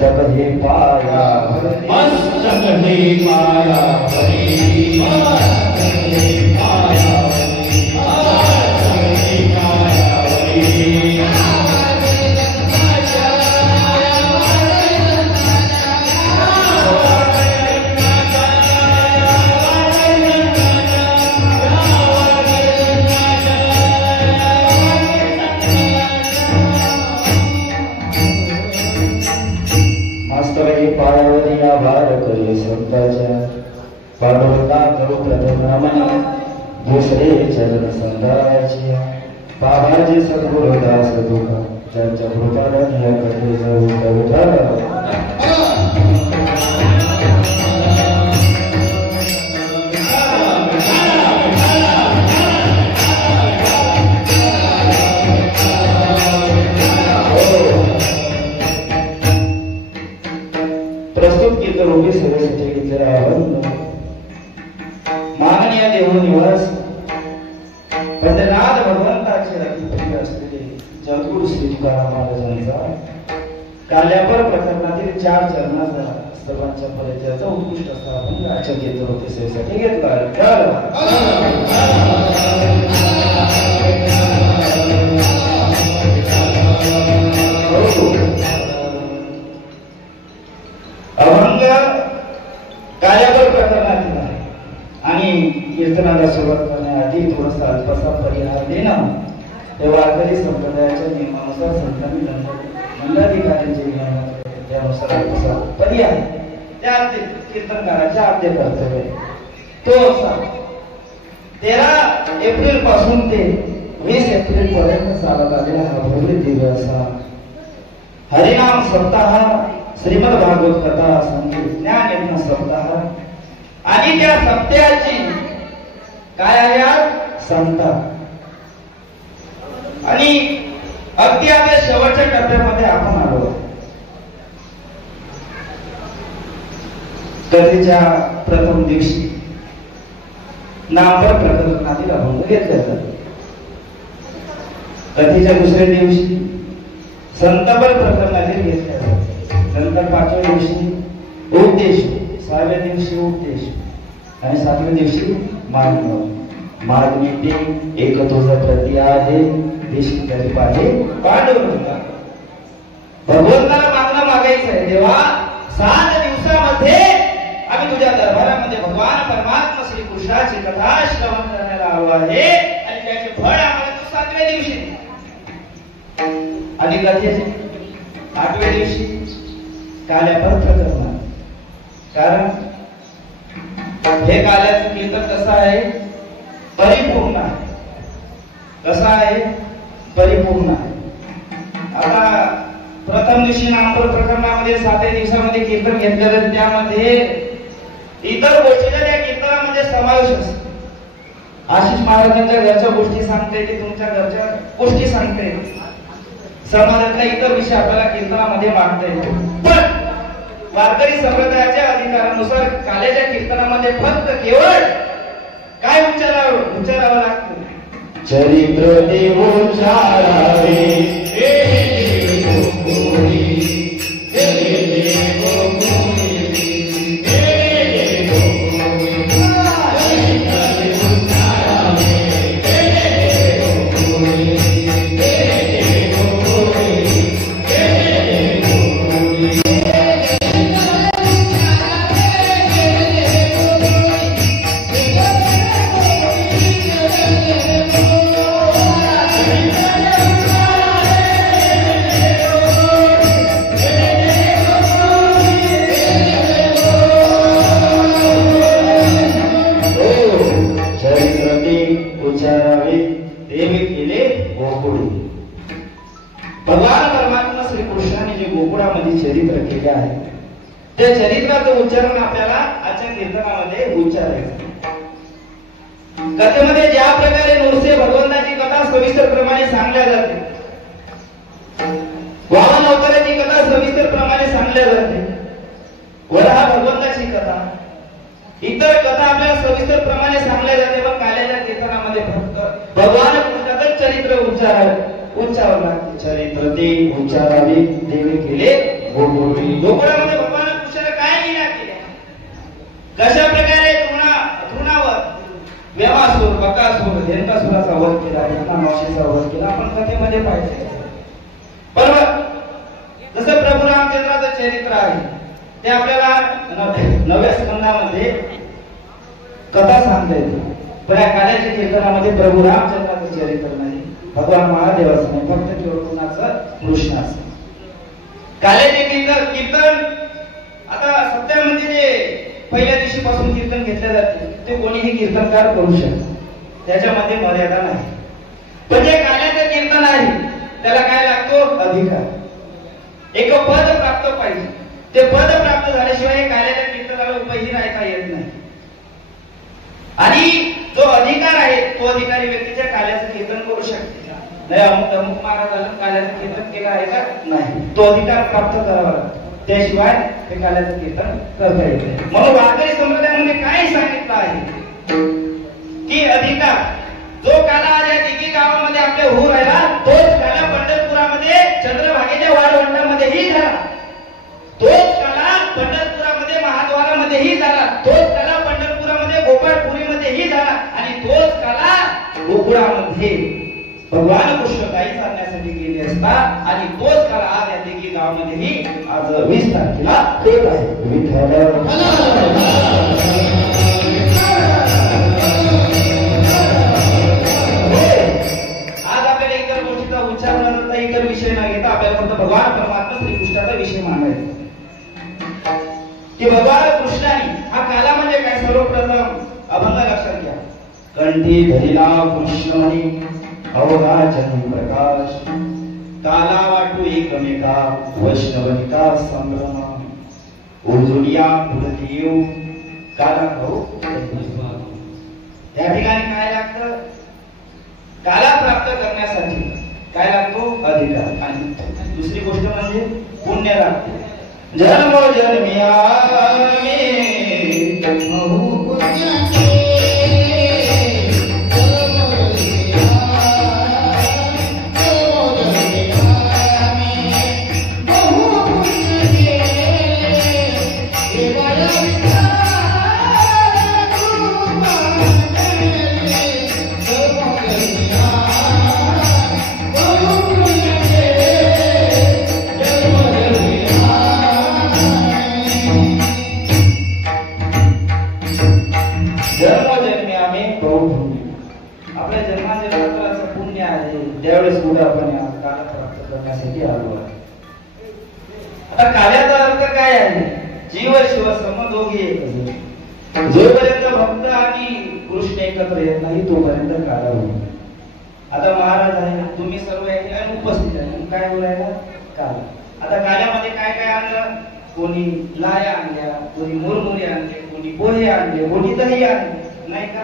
मस्तक हे पाया मस्तक हे पाया दुसरे चरण संदाची बाबाजी सद्गुरुदास दुखा त्यांच्या कृपाने या कथेचा उद्धार प्रस्तुत कीर्तनरूपी सेवेसाठी घेतलेले आव्हान माननीय देवनिवास पंढरनाथ भगवंताचे अधिपती असलेले जगद्गुरु श्री तुकाराम महाराजांचा काल्यापर प्रकरणातील 4 चरणाचा सर्वांच्या परिचयाचा उत्कृष्ट असा आपण आजच्या कीर्तनरूपी सेवेसाठी घेतला अभंग काल्यापर प्रकरणातील आणि कीर्तनाला सुरुवात करण्याआधी थोडासा अल्पसा परिहार देणं हे वारकरी संप्रदायाच्या नियमानुसार संतांनी मंडळाधिकाऱ्यांचे नियम त्यानुसार अल्पसा पर्याय त्या कीर्तनकाराच्या आद्य कर्तव्य तो असा 13 एप्रिल पासून ते 20 एप्रिल पर्यंत चालत आलेला हा भव्य दिव्य असा हरिनाम सप्ताह श्रीमद भागवत कथा संगीत ज्ञान यज्ञ सप्ताह आणि त्या सप्त्याची काय आहे संता आणि अगदी आता शेवटच्या टप्प्यामध्ये आपण आलो कथेच्या प्रथम दिवशी नामपर प्रकरणातील अभंग घेतले जातात कथेच्या दुसऱ्या दिवशी संतबल प्रकरणातील घेतले जातात नंतर 5व्या दिवशी उपदेश 6व्या दिवशी उपदेश आणि 7व्या दिवशी मागणी एक तुझा प्रति आहे देश त्याची पाहिजे पांडुरंगा भगवंताला मागणं मागायचं आहे देवा 7 दिवसामध्ये आम्ही तुझ्या दरबारामध्ये भगवान परमात्मा श्री कृष्णाची कथा श्रवण करण्याला आलो आहे आणि त्याचे फळ आम्हाला तू 7व्या दिवशी आणि कथेचे 8व्या दिवशी काल्यापर प्रकरण कारण हे काल्याचं कीर्तन कसं आहे परिपूर्ण आहे कसं आहे परिपूर्ण आहे आता प्रथम दिवशी नामपर प्रकरणामध्ये 7व्या दिवसामध्ये कीर्तन घेतलेलं त्यामध्ये इतर गोष्टीचा त्या कीर्तनामध्ये समावेश असतो आशिष महाराजांच्या घरच्या गोष्टी सांगते ते तुमच्या घरच्या गोष्टी सांगते समाजातल्या इतर विषय आपल्याला कीर्तनामध्ये मांडता येतो पण वारकरी संप्रदायाच्या अधिकारानुसार काल्याच्या कीर्तनामध्ये फक्त केवळ काय उच्चारावं लागतं चरित्र देवोच्चारावे त्या चरित्राचं उच्चारण आपल्याला आजच्या कीर्तनामध्ये उच्चारायचं कथेमध्ये ज्या प्रकारे नृसिंह भगवंताची कथा सविस्तर प्रमाणे सांगल्या जाते वामन अवताराची कथा सविस्तर प्रमाणे सांगल्या जाते वराह भगवंताची कथा इतर कथा आपल्याला सविस्तर प्रमाणे सांगल्या जाते पण काल्याच्या कीर्तनामध्ये फक्त भगवान कृष्णाचं चरित्र उच्चारावं लागते चरित्र ते उच्चारावे देवे केले गोकुळामध्ये भगवान कृष्णाने काय लीला केल्या, कशा प्रकारे तृणावर व्यवासूर, बकासूर, धेनुकासुराचा वध केला, मावशीचा वध केला, आपण कथेमध्ये पाहिजे. बरोबर. जसं प्रभू रामचंद्राचं चरित्र आहे ते आपल्याला 9व्या स्कंदामध्ये कथा सांगता येते. पण या काल्याच्या कीर्तनामध्ये प्रभू रामचंद्राचं चरित्र नाही, भगवान महादेवाचं नाही, फक्त केवळ कुणाचं, कृष्णाचं. काल्याचे कीर्तन आता सत्यामध्ये जे पहिल्या दिवशी पासून कीर्तन घेतले जाते ते कोणीही कीर्तनकार करू शकतो, त्याच्यामध्ये मर्यादा नाही. पण जे काल्याचं कीर्तन आहे त्याला काय लागतो, अधिकार. एक पद प्राप्त पाहिजे. ते पद प्राप्त झाल्याशिवाय काल्याच्या कीर्तनाला उपयोगी राहता येत नाही. आणि जो अधिकार आहे तो अधिकारी व्यक्तीच्या काल्याचं कीर्तन करू शकते. नाही अमुक महाराजांना काल्याचं कीर्तन केलं आहे का, नाही, तो अधिकार प्राप्त करावा लागतो, त्याशिवाय ते काल्याचं कीर्तन करता येत नाही. म्हणून वारकरी संप्रदायामध्ये काय सांगितलं आहे की अधिकार जो काला आज या दिघी गावामध्ये आपल्या होऊ राहिला तोच काला पंढरपुरामध्ये चंद्रभागेच्या वाळवंटामध्येही झाला, तोच काला पंढरपुरामध्ये महाद्वारामध्येही झाला, तोच काला पंढरपुरामध्ये गोपाळपुरीमध्येही झाला, आणि तोच काला गोकुळामध्ये भगवान कृष्ण काही सांगण्यासाठी गेले असता, आणि तोच काळ आज या दिघी गावामध्येही आज 20 तारखेला होत आहे. आज आपल्याला इतर गोष्टीचा उच्चार न करता, इतर विषय न घेता आपल्याला फक्त भगवान परमात्मा श्रीकृष्णाचा विषय मांडायचा की भगवान कृष्णाने हा काला म्हणजे काय. सर्वप्रथम अभंग लक्षात घ्या. कंठी धरिला कृष्णाने अवघाचन प्रकाश, काला वाटू एकमेका वैष्णवनिका संभ्रम, उजुडिया पुढे येऊ काला भाऊ. त्या ठिकाणी काय लागतं, काला प्राप्त करण्यासाठी काय लागतो, अधिकार. आणि दुसरी गोष्ट म्हणजे पुण्य लागते. जन्म जन्मिया आपल्या जन्माचे पुण्य आहे, त्यावेळेस कुठे आपण काला प्राप्त करण्यासाठी आलो आहे. आता काल्याचा अर्थ काय आहे, जीव शिव सम दोघे एक. जोपर्यंत भक्त आणि कृष्ण एकत्र येत नाही तोपर्यंत काला होईल. आता महाराज आहे, तुम्ही सर्व उपस्थित आहे, काय बोलायला काला. आता काल्यामध्ये काय काय आणलं, कोणी लाया आणल्या, कोणी मुरमुरे आणले, कोणी पोहे आणले, कोणी दही आणले, नाही का.